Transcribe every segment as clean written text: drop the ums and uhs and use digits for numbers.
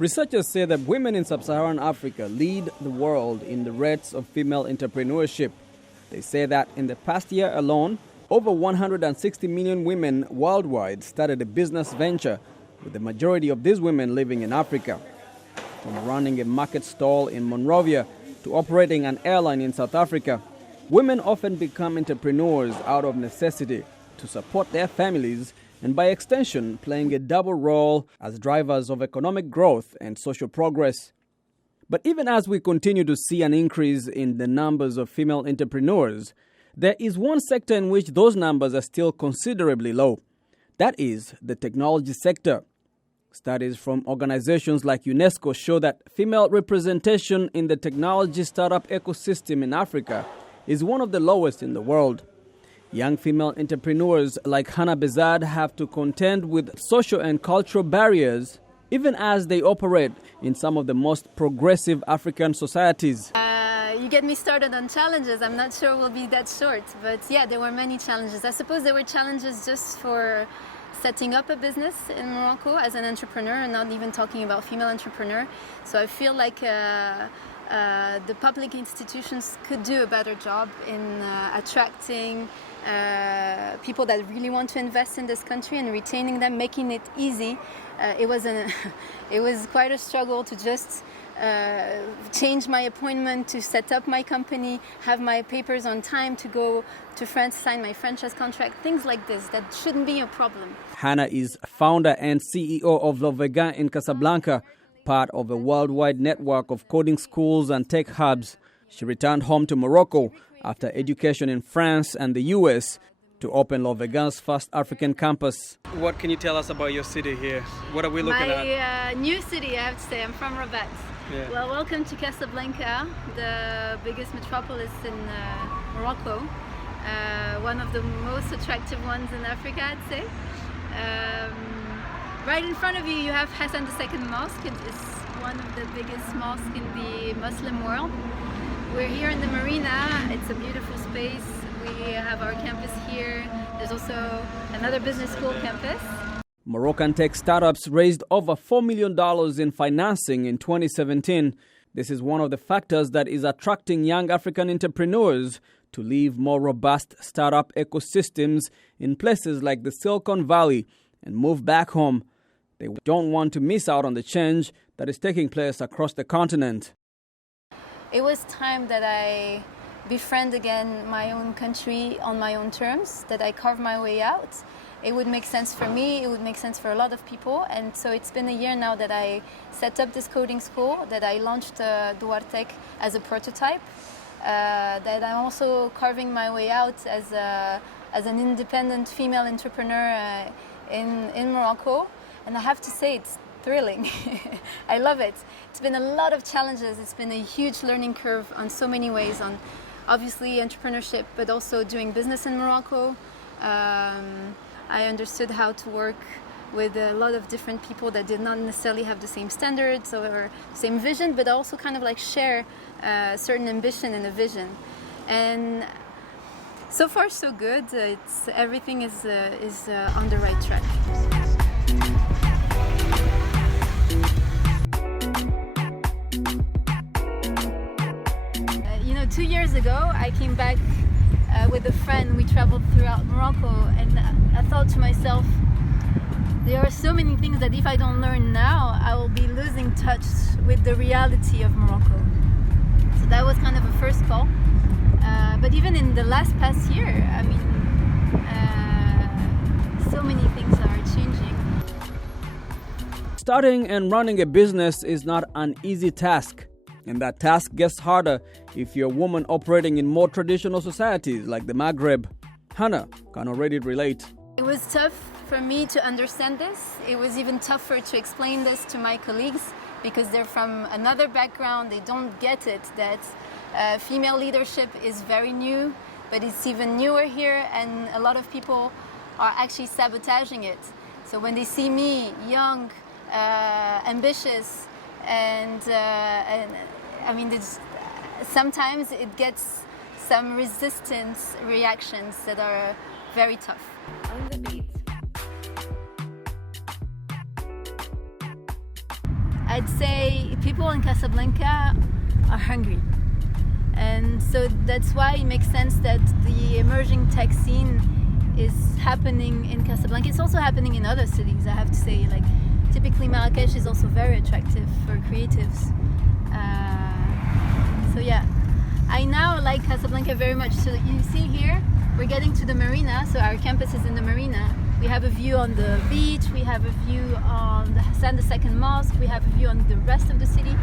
Researchers say that women in sub-Saharan Africa lead the world in the rates of female entrepreneurship. They say that in the past year alone, over 160 million women worldwide started a business venture, with the majority of these women living in Africa. From running a market stall in Monrovia to operating an airline in South Africa, women often become entrepreneurs out of necessity to support their families and, by extension, playing a double role as drivers of economic growth and social progress. But even as we continue to see an increase in the numbers of female entrepreneurs, there is one sector in which those numbers are still considerably low. That is the technology sector. Studies from organizations like UNESCO show that female representation in the technology startup ecosystem in Africa is one of the lowest in the world. Young female entrepreneurs like Hannah Bezad have to contend with social and cultural barriers, even as they operate in some of the most progressive African societies. You get me started on challenges. I'm not sure we'll be that short, but yeah, there were many challenges. I suppose there were challenges just for setting up a business in Morocco as an entrepreneur, and not even talking about female entrepreneur. So I feel like the public institutions could do a better job in attracting people that really want to invest in this country and retaining them, making it easy. It was quite a struggle to just change my appointment, to set up my company, have my papers on time, to go to France, sign my franchise contract, things like this that shouldn't be a problem. Hannah is founder and CEO of L'Ovegan in Casablanca, part of a worldwide network of coding schools and tech hubs. She returned home to Morocco after education in France and the US to open L'Ovegan's first African campus. What can you tell us about your city here? What are we looking at? My new city, I have to say. I'm from Rabat. Yeah. Well, welcome to Casablanca, the biggest metropolis in Morocco. One of the most attractive ones in Africa, I'd say. Right in front of you, you have Hassan II Mosque. It's one of the biggest mosques in the Muslim world. We're here in the marina. It's a beautiful space. We have our campus here. There's also another business school campus. Moroccan tech startups raised over $4 million in financing in 2017. This is one of the factors that is attracting young African entrepreneurs to leave more robust startup ecosystems in places like the Silicon Valley and move back home. They don't want to miss out on the change that is taking place across the continent. It was time that I befriend again my own country on my own terms, that I carve my way out. It would make sense for me, it would make sense for a lot of people, and so it's been a year now that I set up this coding school, that I launched Duartech as a prototype, that I'm also carving my way out as an independent female entrepreneur in Morocco, and I have to say it's thrilling. I love it. It's been a lot of challenges. It's been a huge learning curve on so many ways, on obviously entrepreneurship, but also doing business in Morocco. I understood how to work with a lot of different people that did not necessarily have the same standards or same vision, but also kind of like share a certain ambition and a vision. And so far, so good. Everything is on the right track. You know, 2 years ago, I came back with a friend. We traveled throughout Morocco, and I thought to myself, there are so many things that if I don't learn now, I will be losing touch with the reality of Morocco. So that was kind of a first call. But even in the past year, I mean, so many things are changing. Starting and running a business is not an easy task. And that task gets harder if you're a woman operating in more traditional societies like the Maghreb. Hannah can already relate. It was tough for me to understand this. It was even tougher to explain this to my colleagues because they're from another background. They don't get it, that female leadership is very new, but it's even newer here, and a lot of people are actually sabotaging it. So when they see me, young, ambitious, and I mean, sometimes it gets some resistance reactions that are very tough. On the beat. I I'd say people in Casablanca are hungry. And so that's why it makes sense that the emerging tech scene is happening in Casablanca. It's also happening in other cities, I have to say. Like, typically Marrakech is also very attractive for creatives. So yeah, I now like Casablanca very much. So you see here, we're getting to the marina. So our campus is in the marina. We have a view on the beach. We have a view on the Hassan II Mosque. We have a view on the rest of the city,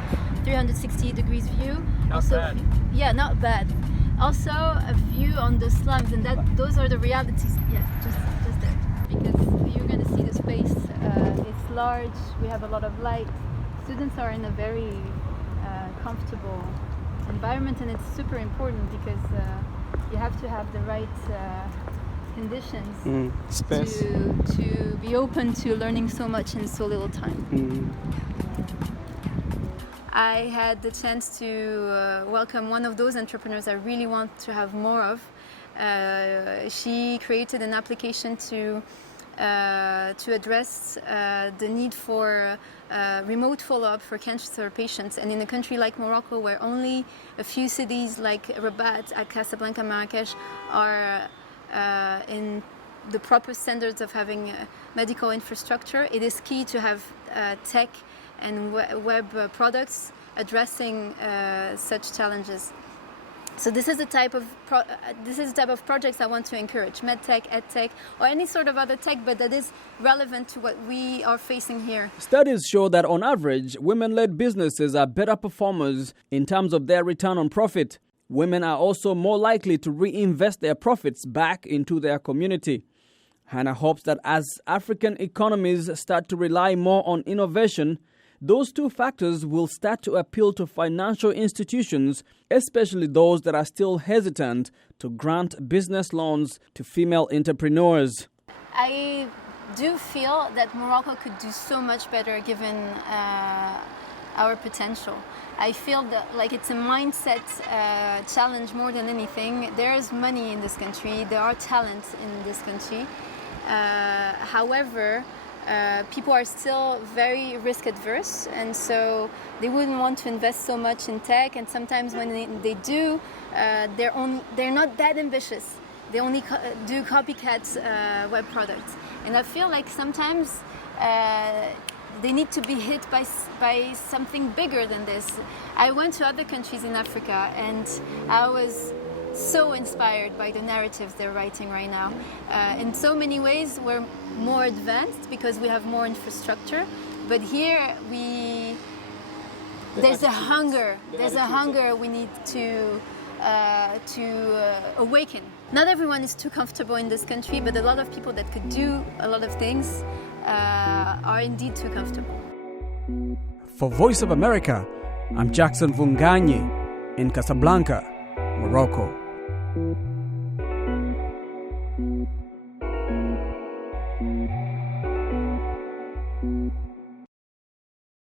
360 degrees view. Not bad. Yeah, not bad. Also a view on the slums, and those are the realities. Yeah, just there, because you're gonna see the space. It's large. We have a lot of light. Students are in a very comfortable environment, and it's super important because you have to have the right conditions Space. to be open to learning so much in so little time. I had the chance to welcome one of those entrepreneurs I really want to have more of. She created an application to address the need for remote follow-up for cancer patients. And in a country like Morocco, where only a few cities like Rabat, Casablanca, Marrakech are in the proper standards of having medical infrastructure, it is key to have tech and web products addressing such challenges. So this is the type of projects I want to encourage: medtech, edtech, or any sort of other tech, but that is relevant to what we are facing here. Studies show that on average, women-led businesses are better performers in terms of their return on profit. Women are also more likely to reinvest their profits back into their community. Hannah hopes that as African economies start to rely more on innovation, those two factors will start to appeal to financial institutions, especially those that are still hesitant to grant business loans to female entrepreneurs. I do feel that Morocco could do so much better given our potential. I feel that like it's a mindset challenge more than anything. There is money in this country, there are talents in this country. However, people are still very risk adverse, and so they wouldn't want to invest so much in tech, and sometimes when they do, they're not that ambitious. They only do copycat web products, and I feel like sometimes they need to be hit by something bigger than this. I went to other countries in Africa, and I was so inspired by the narratives they're writing right now. In so many ways, we're more advanced because we have more infrastructure, but here there's a hunger. There's a hunger we need to awaken. Not everyone is too comfortable in this country, but a lot of people that could do a lot of things are indeed too comfortable. For Voice of America, I'm Jackson Vunganyi in Casablanca, Morocco.